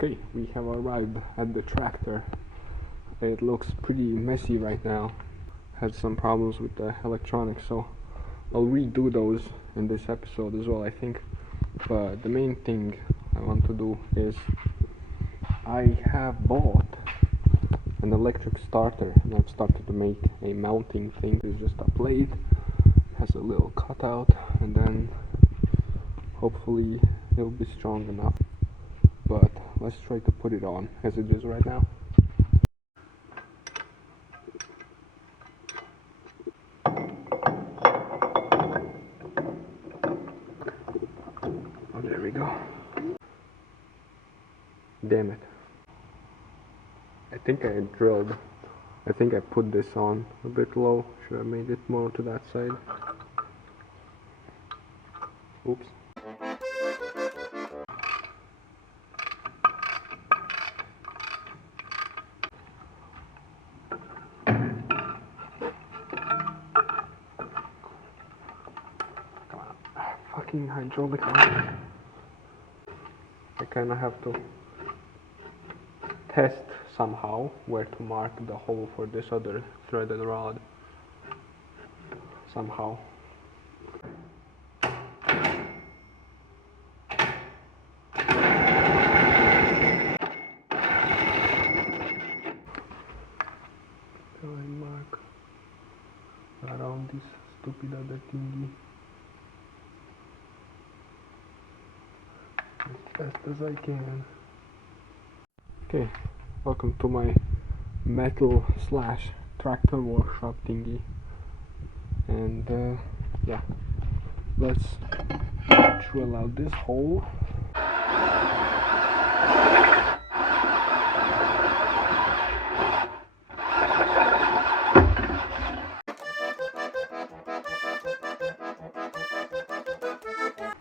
Okay, we have arrived at the tractor. It looks pretty messy right now. Had some problems with the electronics, so I'll redo those in this episode as well, I think. But the main thing I want to do is I have bought an electric starter and I've started to make a mounting thing. It's just a plate, has a little cutout, and then hopefully it'll be strong enough. But let's try to put it on as it is right now. Oh, there we go. Damn it. I think I drilled. I think I put this on a bit low. Should have made it more to that side. Oops. Fucking hydraulic line. I kinda have to test somehow where to mark the hole for this other threaded rod. Somehow. Can I mark around this stupid other thingy as fast as I can. Okay, welcome to my metal / tractor workshop thingy. And yeah, let's drill out this hole.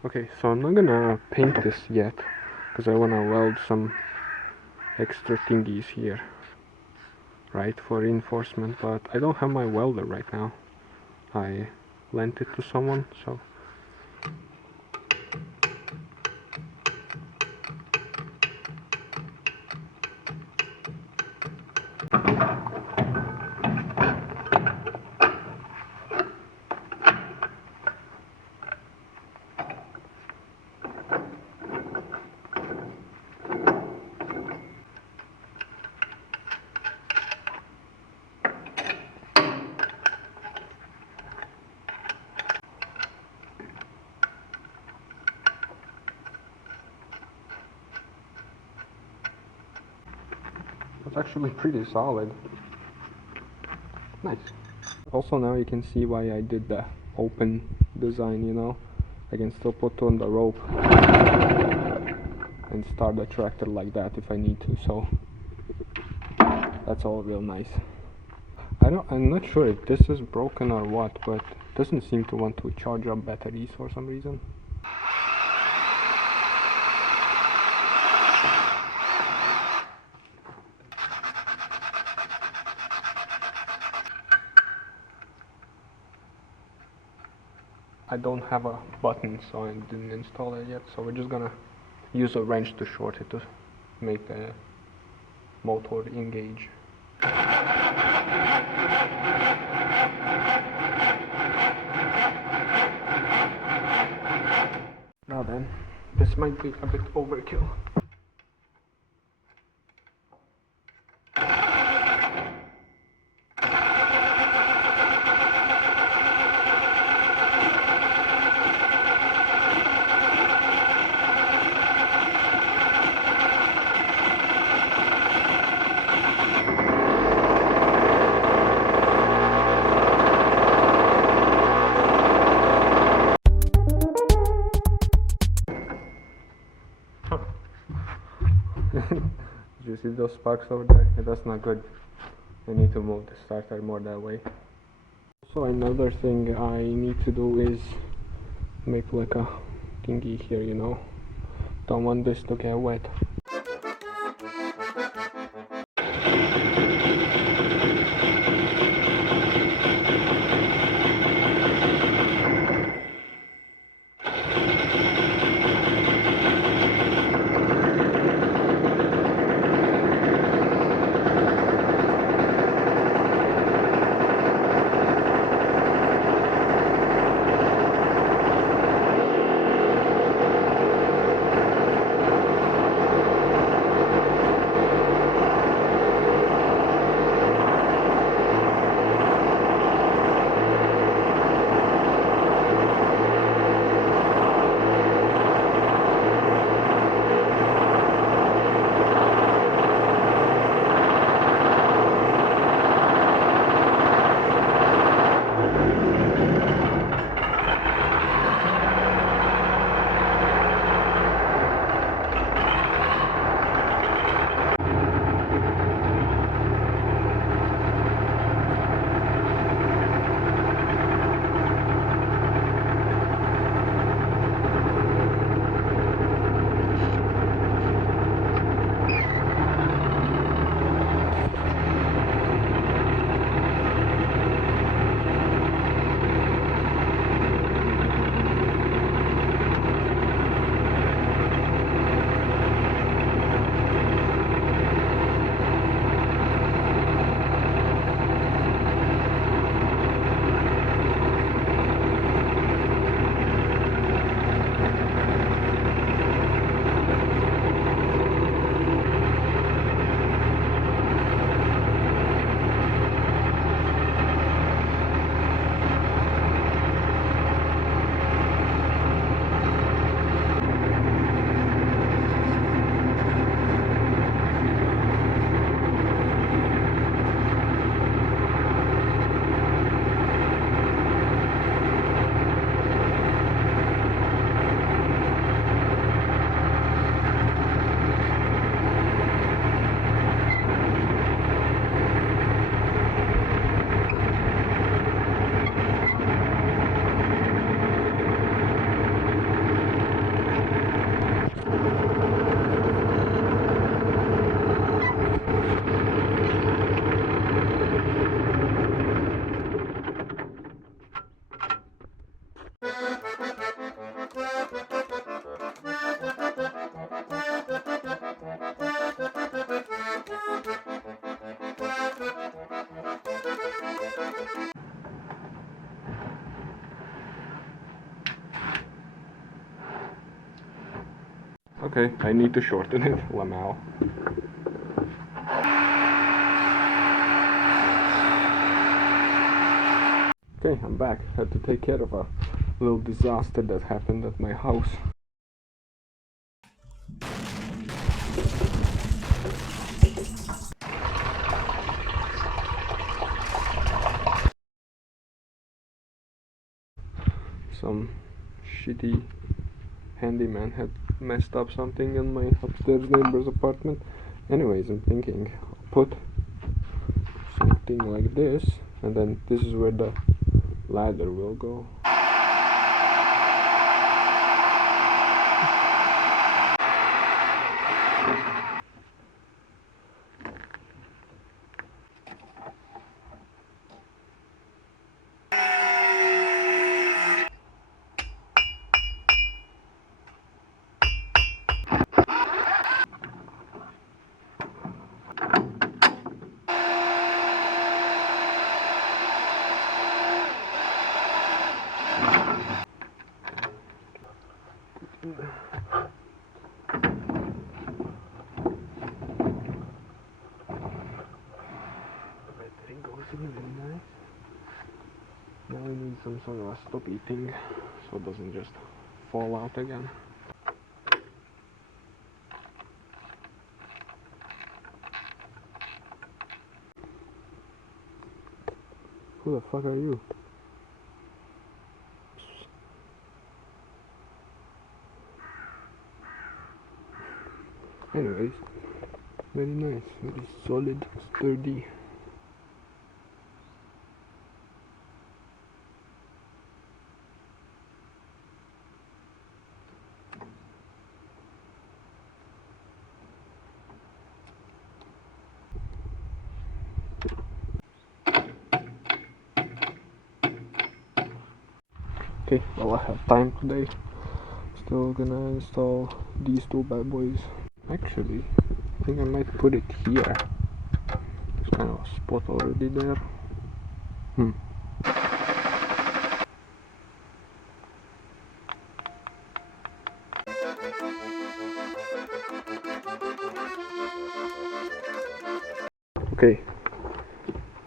Okay, so I'm not gonna paint this yet because I wanna weld some extra thingies here, right, for reinforcement, but I don't have my welder right now. I lent it to someone, so it's actually pretty solid. Nice. Also now you can see why I did the open design, you know. I can still put on the rope and start the tractor like that if I need to, so that's all real nice. I'm not sure if this is broken or what, but it doesn't seem to want to charge up batteries for some reason. I don't have a button, so I didn't install it yet, so we're just gonna use a wrench to short it to make the motor engage. Now then, this might be a bit overkill. Did you see those sparks over there? Yeah, that's not good. I need to move the starter more that way. So another thing I need to do is make like a thingy here, you know. Don't want this to get wet. Okay, I need to shorten it. Lamau. Okay, I'm back. Had to take care of a little disaster that happened at my house. Some shitty handyman had messed up something in my upstairs neighbor's apartment. Anyways, I'm thinking I'll put something like this, and then this is where the ladder will go. Battery goes really nice. Now I need some sort of a stop eating so it doesn't just fall out again. Who the fuck are you? Anyways, very nice, very solid, sturdy. Okay, well I have time today. Still gonna install these two bad boys. Actually, I think I might put it here. There's kind of a spot already there. Okay,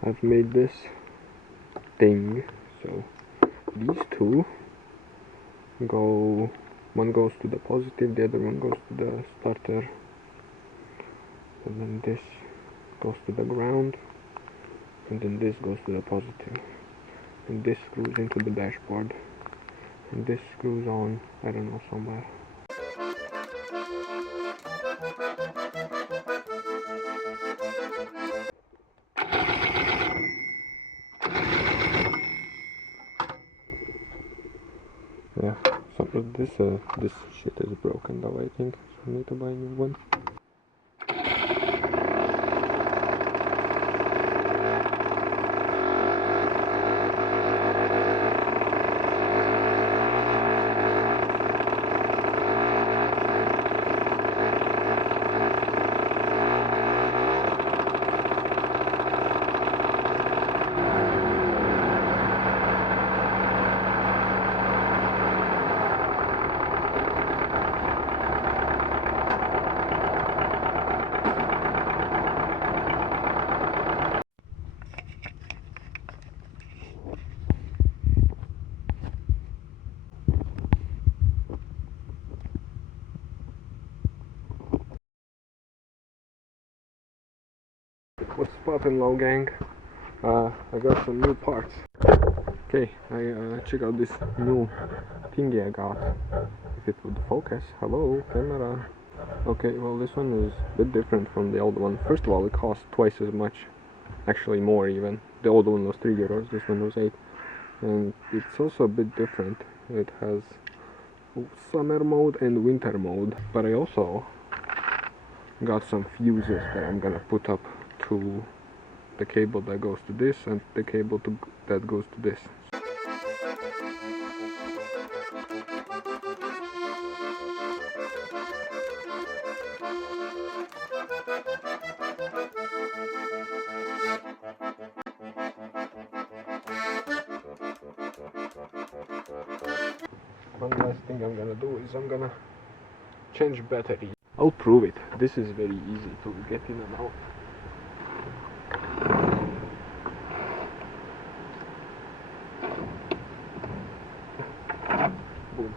I've made this thing. So these two go, one goes to the positive, the other one goes to the starter, and then this goes to the ground, and then this goes to the positive, and this screws into the dashboard, and this screws on, I don't know, somewhere. Yeah, so this shit is broken though, I think, so I need to buy a new one. What's poppin', low gang? I got some new parts. Okay, I check out this new thingy I got. If it would focus. Hello, camera. Okay, well this one is a bit different from the old one. First of all, it costs twice as much. Actually more even. The old one was 3 euros, this one was 8. And it's also a bit different. It has summer mode and winter mode. But I also got some fuses that I'm gonna put up to the cable that goes to this and the cable that goes to this. One last thing I'm gonna do is I'm gonna change battery. I'll prove it. This is very easy to get in and out. Boom.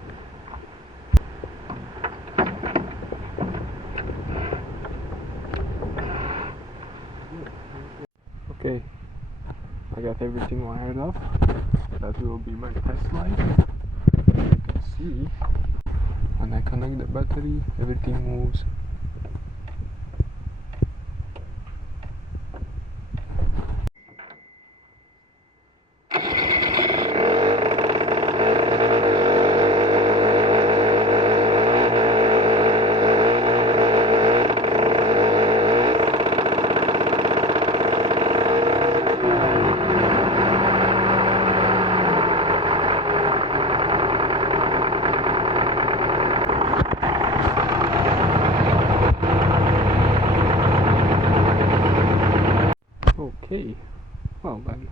Okay, I got everything wired up. That will be my test light. You can see when I connect the battery, everything moves. Okay, well then,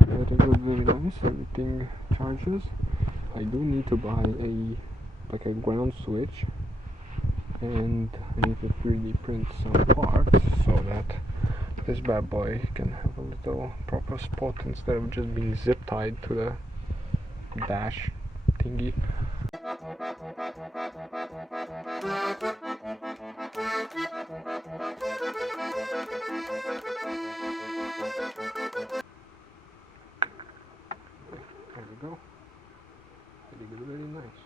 very good, very nice, everything charges. I do need to buy a ground switch, and I need to 3D print some parts so that this bad boy can have a little proper spot instead of just being zip tied to the dash thingy. There we go. Very good, very nice.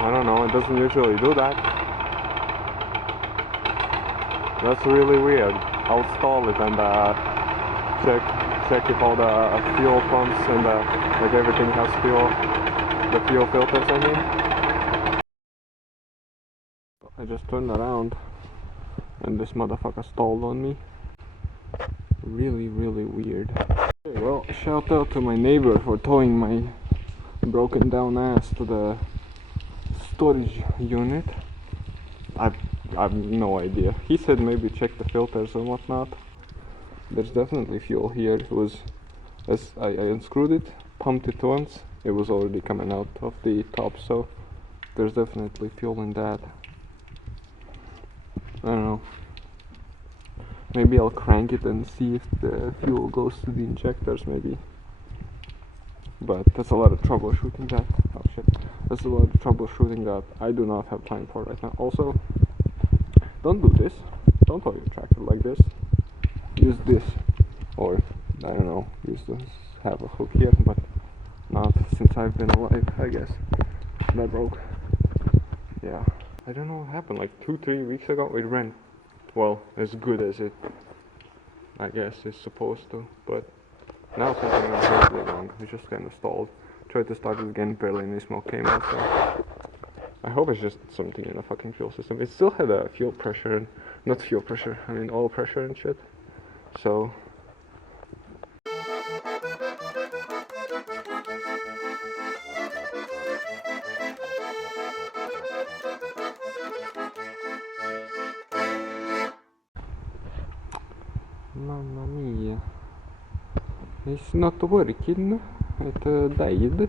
I don't know, it doesn't usually do that. That's really weird. I'll stall it and check if all the fuel pumps and like everything has fuel, the fuel filters I mean. I just turned around and this motherfucker stalled on me. Really, really weird. Okay, well, shout out to my neighbor for towing my broken down ass to the storage unit. I have no idea. He said maybe check the filters and whatnot. There's definitely fuel here. It was, as I unscrewed it, pumped it once, it was already coming out of the top, so there's definitely fuel in that. I don't know. Maybe I'll crank it and see if the fuel goes to the injectors maybe. But that's a lot of troubleshooting that. Oh shit. That's a lot of troubleshooting that I do not have time for right now. Also, don't do this. Don't tow your tractor like this. Use this. Or, I don't know, used to have a hook here, but not since I've been alive, I guess. That broke. Yeah. I don't know what happened. Like 2-3 weeks ago, it ran, well, as good as it, I guess, is supposed to. But now something went horribly wrong. It just kind of stalled. Tried to start it again, barely any smoke came out, so I hope it's just something in the fucking fuel system. It still had a fuel pressure, not fuel pressure, I mean oil pressure and shit. So mamma mia. It's not working. It died.